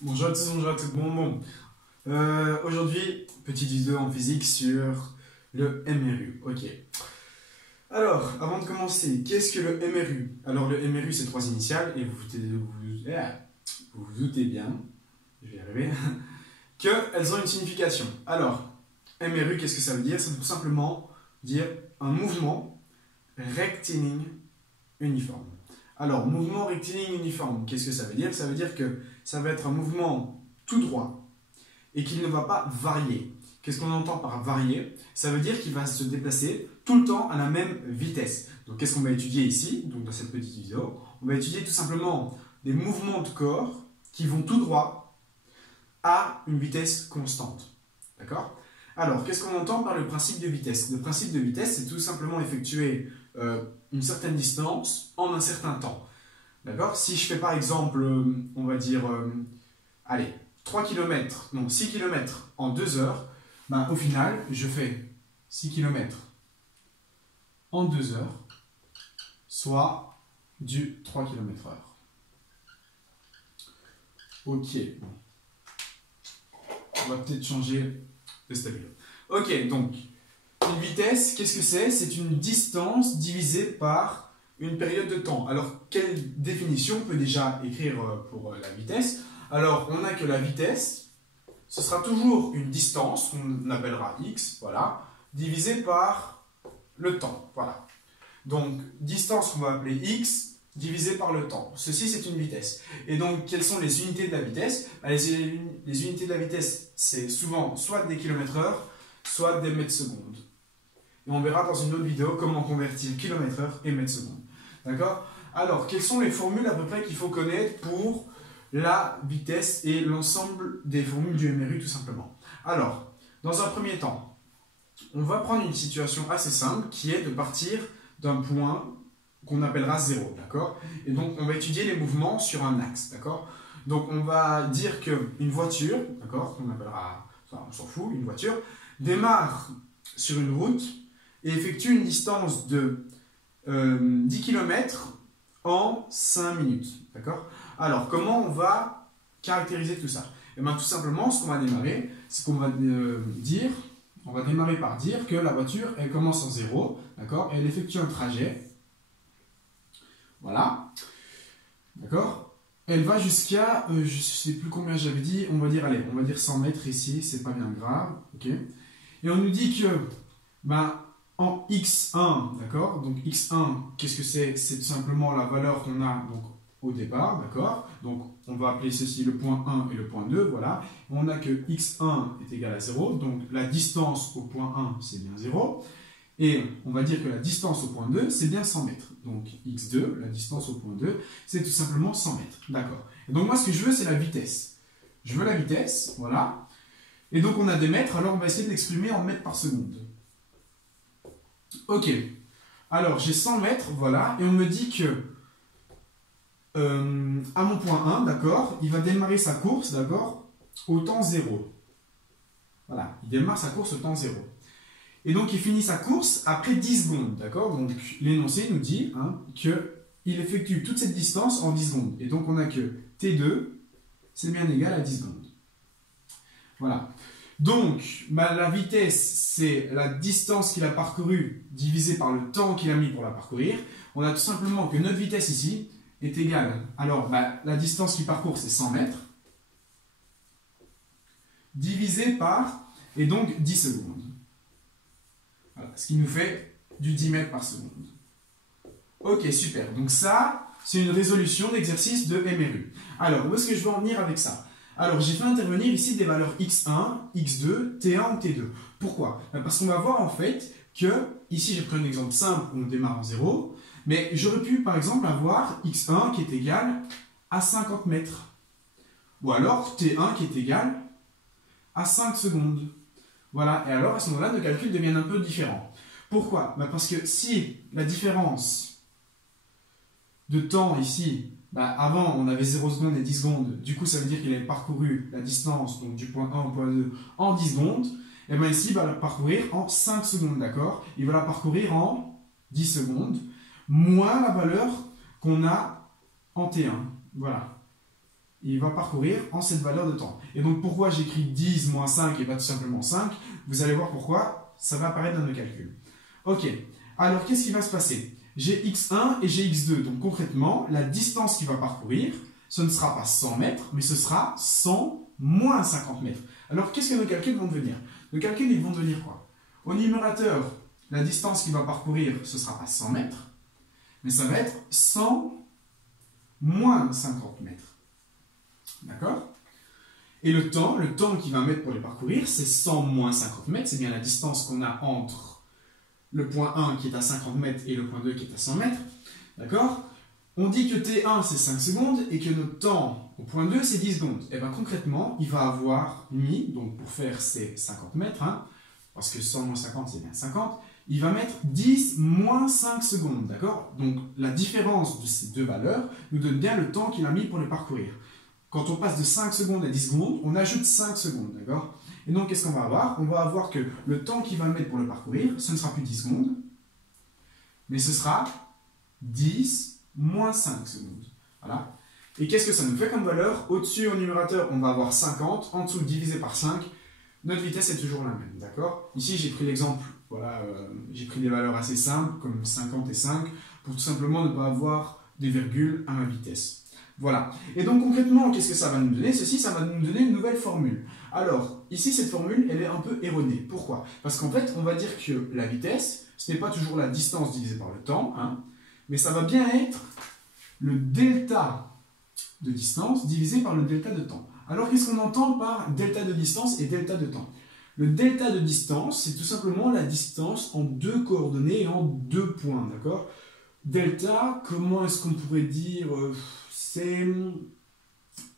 Bonjour à tous, bonjour à toutes. Aujourd'hui, petite vidéo en physique sur le MRU. Ok. Alors, avant de commencer, qu'est-ce que le MRU? Alors, le MRU, c'est 3 initiales et vous vous doutez bien, je vais y arriver, qu'elles ont une signification. Alors, MRU, qu'est-ce que ça veut dire? C'est tout simplement dire un mouvement rectiligne uniforme. Alors, mouvement rectiligne uniforme, qu'est-ce que ça veut dire? Ça veut dire que ça va être un mouvement tout droit et qu'il ne va pas varier. Qu'est-ce qu'on entend par varier? Ça veut dire qu'il va se déplacer tout le temps à la même vitesse. Donc, qu'est-ce qu'on va étudier ici? Donc, dans cette petite vidéo, on va étudier tout simplement des mouvements de corps qui vont tout droit à une vitesse constante. D'accord? Alors, qu'est-ce qu'on entend par le principe de vitesse? Le principe de vitesse, c'est tout simplement effectuer une certaine distance en un certain temps. D'accord? Si je fais par exemple, on va dire, allez, 3 km, non, 6 km en 2 heures, ben, au final, je fais 6 km en 2 heures, soit du 3 km/h. Ok, bon. On va peut-être changer de stabilo. Ok, donc, une vitesse, qu'est-ce que c'est? C'est une distance divisée par une période de temps. Alors, quelle définition on peut déjà écrire pour la vitesse? Alors, on a que la vitesse, ce sera toujours une distance, qu'on appellera x, voilà, divisée par le temps, voilà. Donc, distance qu'on va appeler x, divisée par le temps. Ceci, c'est une vitesse. Et donc, quelles sont les unités de la vitesse? Les unités de la vitesse, c'est souvent soit des km/h, soit des mètres secondes. Et on verra dans une autre vidéo comment convertir km/h et mètres secondes. D'accord? Alors, quelles sont les formules à peu près qu'il faut connaître pour la vitesse et l'ensemble des formules du MRU tout simplement? Alors, dans un premier temps, on va prendre une situation assez simple qui est de partir d'un point qu'on appellera 0, d'accord? Et donc, on va étudier les mouvements sur un axe, d'accord? Donc, on va dire qu'une voiture, d'accord, qu'on appellera, enfin, on s'en fout, une voiture, démarre sur une route et effectue une distance de 10 km en 5 minutes, d'accord? Alors, comment on va caractériser tout ça? Et bien, tout simplement, ce qu'on va démarrer, c'est qu'on va dire, on va démarrer par dire que la voiture, elle commence en 0, d'accord? Elle effectue un trajet, voilà, d'accord? Elle va jusqu'à, je ne sais plus combien j'avais dit, on va dire, allez, on va dire 100 mètres ici, c'est pas bien grave, ok? Et on nous dit que, ben, en x1, d'accord? Donc x1, qu'est-ce que c'est? C'est tout simplement la valeur qu'on a donc, au départ, d'accord? Donc on va appeler ceci le point 1 et le point 2, voilà. On a que x1 est égal à 0, donc la distance au point 1, c'est bien 0. Et on va dire que la distance au point 2, c'est bien 100 mètres. Donc x2, la distance au point 2, c'est tout simplement 100 mètres, d'accord? Et donc moi, ce que je veux, c'est la vitesse. Je veux la vitesse, voilà. Et donc on a des mètres, alors on va essayer de l'exprimer en mètres par seconde. Ok, alors j'ai 100 mètres, voilà, et on me dit que à mon point 1, d'accord, il va démarrer sa course, d'accord, au temps 0. Voilà, il démarre sa course au temps 0. Et donc il finit sa course après 10 secondes, d'accord? Donc l'énoncé nous dit hein, qu'il effectue toute cette distance en 10 secondes. Et donc on a que T2, c'est bien égal à 10 secondes. Voilà. Donc, la vitesse, c'est la distance qu'il a parcourue divisée par le temps qu'il a mis pour la parcourir. On a tout simplement que notre vitesse ici est égale. Alors, la distance qu'il parcourt, c'est 100 mètres. Divisé par, et donc 10 secondes. Voilà, ce qui nous fait du 10 mètres par seconde. Ok, super. Donc ça, c'est une résolution d'exercice de MRU. Alors, où est-ce que je veux en venir avec ça? Alors, j'ai fait intervenir ici des valeurs x1, x2, t1 ou t2. Pourquoi? Parce qu'on va voir en fait que, ici j'ai pris un exemple simple où on démarre en 0, mais j'aurais pu par exemple avoir x1 qui est égal à 50 mètres. Ou alors t1 qui est égal à 5 secondes. Voilà, et alors à ce moment-là, nos calculs deviennent un peu différents. Pourquoi? Parce que si la différence de temps ici, avant on avait 0 secondes et 10 secondes, du coup ça veut dire qu'il avait parcouru la distance donc du point 1 au point 2 en 10 secondes, et bien ici il va la parcourir en 5 secondes, d'accord? Il va la parcourir en 10 secondes, moins la valeur qu'on a en T1, voilà. il va parcourir en cette valeur de temps. Et donc pourquoi j'écris 10 moins 5 et pas tout simplement 5? Vous allez voir pourquoi, ça va apparaître dans nos calculs. Ok, alors qu'est-ce qui va se passer? J'ai x1 et j'ai x2, donc concrètement, la distance qu'il va parcourir, ce ne sera pas 100 mètres, mais ce sera 100 moins 50 mètres. Alors qu'est-ce que nos calculs vont devenir? Nos calculs, ils vont devenir quoi? Au numérateur, la distance qu'il va parcourir, ce ne sera pas 100 mètres, mais ça va être 100 moins 50 mètres. D'accord? Et le temps qu'il va mettre pour les parcourir, c'est 100 moins 50 mètres. C'est bien la distance qu'on a entre le point 1 qui est à 50 mètres et le point 2 qui est à 100 mètres. D'accord? On dit que T1 c'est 5 secondes et que notre temps au point 2 c'est 10 secondes. Et bien concrètement, il va avoir mis, donc pour faire ces 50 mètres, hein, parce que 100 moins 50 c'est bien 50, il va mettre 10 moins 5 secondes. D'accord? Donc la différence de ces deux valeurs nous donne bien le temps qu'il a mis pour les parcourir. Quand on passe de 5 secondes à 10 secondes, on ajoute 5 secondes, d'accord? Et donc, qu'est-ce qu'on va avoir? On va avoir que le temps qu'il va mettre pour le parcourir, ce ne sera plus 10 secondes, mais ce sera 10 moins 5 secondes. Voilà. Et qu'est-ce que ça nous fait comme valeur? Au-dessus, au numérateur, on va avoir 50, en dessous, divisé par 5, notre vitesse est toujours la même, d'accord? Ici, j'ai pris l'exemple, voilà, j'ai pris des valeurs assez simples, comme 50 et 5, pour tout simplement ne pas avoir des virgules à ma vitesse. Voilà. Et donc concrètement, qu'est-ce que ça va nous donner? Ceci, ça va nous donner une nouvelle formule. Alors, ici, cette formule, elle est un peu erronée. Pourquoi? Parce qu'en fait, on va dire que la vitesse, ce n'est pas toujours la distance divisée par le temps, hein, mais ça va bien être le delta de distance divisé par le delta de temps. Alors, qu'est-ce qu'on entend par delta de distance et delta de temps? Le delta de distance, c'est tout simplement la distance en deux coordonnées et en deux points, d'accord? Delta, comment est-ce qu'on pourrait dire... c'est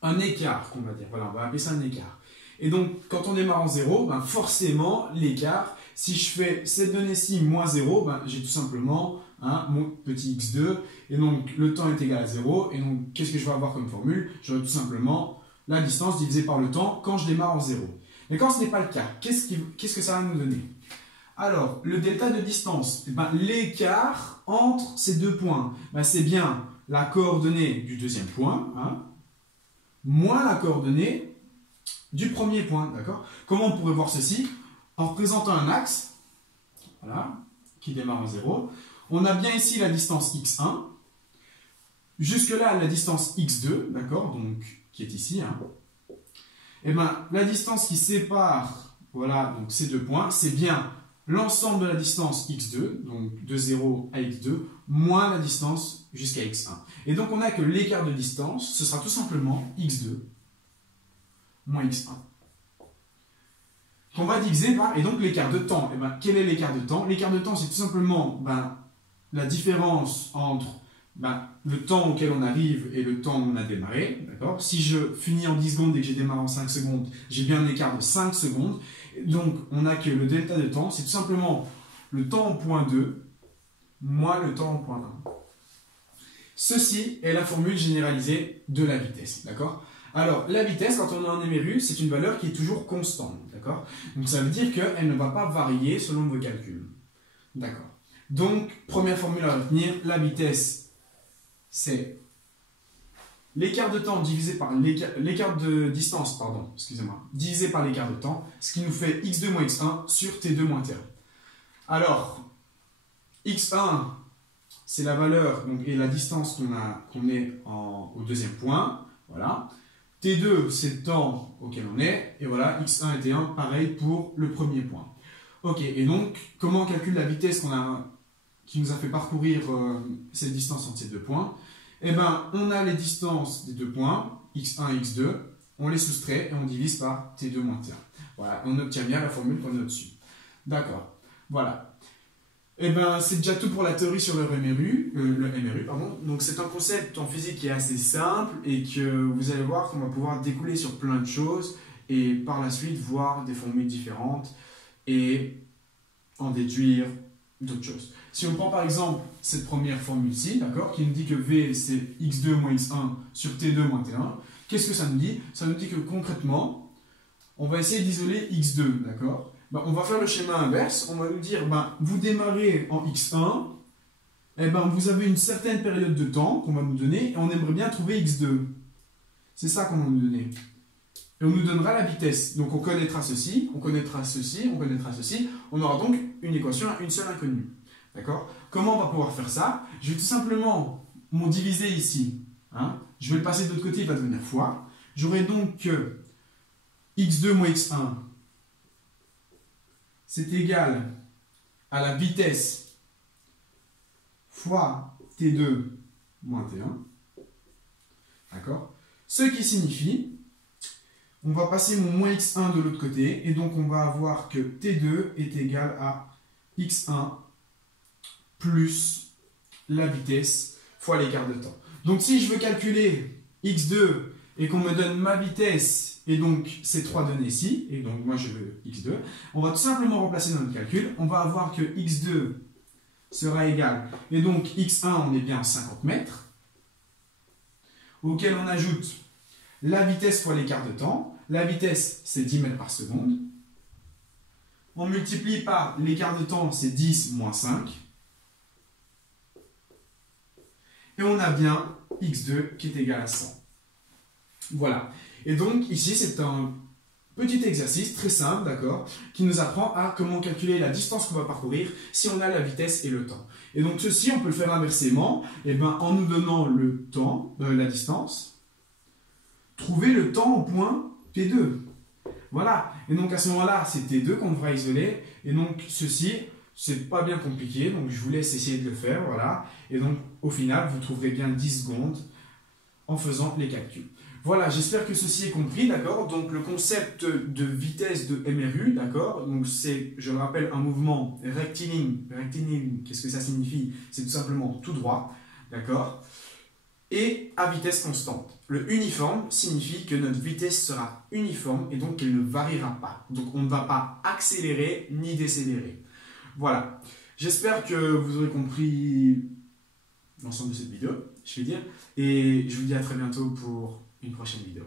un écart qu'on va dire. Voilà, on va appeler ça un écart. Et donc, quand on démarre en 0, ben forcément, l'écart, si je fais cette donnée-ci moins 0, ben, j'ai tout simplement mon petit x2. Et donc, le temps est égal à 0. Et donc, qu'est-ce que je vais avoir comme formule? J'aurai tout simplement la distance divisée par le temps quand je démarre en 0. Mais quand ce n'est pas le cas, qu'est-ce que ça va nous donner? Alors, le delta de distance, eh ben, l'écart entre ces deux points, ben, c'est bien la coordonnée du deuxième point, hein, moins la coordonnée du premier point, d'accord? Comment on pourrait voir ceci? En représentant un axe, voilà, qui démarre en 0, on a bien ici la distance x1, jusque-là la distance x2, d'accord, donc qui est ici, hein. Et bien, la distance qui sépare, voilà, donc ces deux points, c'est bien l'ensemble de la distance x2, donc de 0 à x2, moins la distance jusqu'à x1. Et donc on a que l'écart de distance, ce sera tout simplement x2 moins x1. Qu'on va diviser par, et donc l'écart de temps. Et ben, quel est l'écart de temps? L'écart de temps, c'est tout simplement la différence entre le temps auquel on arrive et le temps où on a démarré. Si je finis en 10 secondes et que j'ai démarré en 5 secondes, j'ai bien un écart de 5 secondes. Donc, on a que le delta de temps, c'est tout simplement le temps au point 2 moins le temps au point 1. Ceci est la formule généralisée de la vitesse. D'accord? Alors, la vitesse, quand on est en MRU, c'est une valeur qui est toujours constante. D'accord? Donc, ça veut dire qu'elle ne va pas varier selon vos calculs. D'accord? Donc, première formule à retenir, la vitesse, c'est l'écart de temps divisé par l'écart de distance, pardon, excusez-moi, divisé par l'écart de temps, ce qui nous fait x2 moins x1 sur t2 moins t1. Alors, x1, c'est la valeur donc, et la distance qu'on est au deuxième point, voilà. T2, c'est le temps auquel on est, et voilà, x1 et t1, pareil pour le premier point. Ok, et donc, comment on calcule la vitesse qui nous a fait parcourir cette distance entre ces deux points? Eh bien, on a les distances des deux points, x1 et x2, on les soustrait et on divise par t2 moins t1. Voilà, on obtient bien la formule qu'on a au-dessus. D'accord, voilà. Eh bien, c'est déjà tout pour la théorie sur le MRU, pardon. Donc, c'est un concept en physique qui est assez simple et que vous allez voir qu'on va pouvoir découler sur plein de choses et par la suite voir des formules différentes et en déduire d'autres choses. Si on prend par exemple cette première formule-ci, d'accord, qui nous dit que V c'est x2 moins x1 sur t2 moins t1, qu'est-ce que ça nous dit? Ça nous dit que concrètement, on va essayer d'isoler x2, d'accord? On va faire le schéma inverse, on va nous dire, vous démarrez en x1, vous avez une certaine période de temps qu'on va nous donner, et on aimerait bien trouver x2. C'est ça qu'on va nous donner. Et on nous donnera la vitesse. Donc on connaîtra ceci, on connaîtra ceci, on connaîtra ceci. On aura donc une équation à une seule inconnue. D'accord? Comment on va pouvoir faire ça? Je vais tout simplement mon diviser ici. Hein? Je vais le passer de l'autre côté, il va devenir fois. J'aurai donc que x2 moins x1, c'est égal à la vitesse fois t2 moins t1. D'accord? Ce qui signifie, on va passer mon moins x1 de l'autre côté, et donc on va avoir que t2 est égal à x1 plus la vitesse fois l'écart de temps. Donc si je veux calculer x2 et qu'on me donne ma vitesse et donc ces trois données ici, et donc moi je veux x2, on va tout simplement remplacer dans notre calcul. On va avoir que x2 sera égal, et donc x1 on est bien 50 mètres, auquel on ajoute la vitesse fois l'écart de temps. La vitesse c'est 10 mètres par seconde. On multiplie par l'écart de temps, c'est 10 moins 5. Et on a bien x2 qui est égal à 100. Voilà. Et donc, ici, c'est un petit exercice très simple, d'accord, qui nous apprend à comment calculer la distance qu'on va parcourir si on a la vitesse et le temps. Et donc, ceci, on peut le faire inversement, et ben, en nous donnant le temps, la distance, trouver le temps au point T2. Voilà. Et donc, à ce moment-là, c'est T2 qu'on devra isoler. Et donc, ceci, c'est pas bien compliqué, donc je vous laisse essayer de le faire, voilà. Et donc, au final, vous trouverez bien 10 secondes en faisant les calculs. Voilà, j'espère que ceci est compris, d'accord. Donc, le concept de vitesse de MRU, d'accord. Donc, c'est, je le rappelle, un mouvement rectiligne. Rectiligne, qu'est-ce que ça signifie? C'est tout simplement tout droit, d'accord. Et à vitesse constante. Le uniforme signifie que notre vitesse sera uniforme et donc qu'elle ne variera pas. Donc, on ne va pas accélérer ni décélérer. Voilà, j'espère que vous aurez compris l'ensemble de cette vidéo, je vais dire, et je vous dis à très bientôt pour une prochaine vidéo.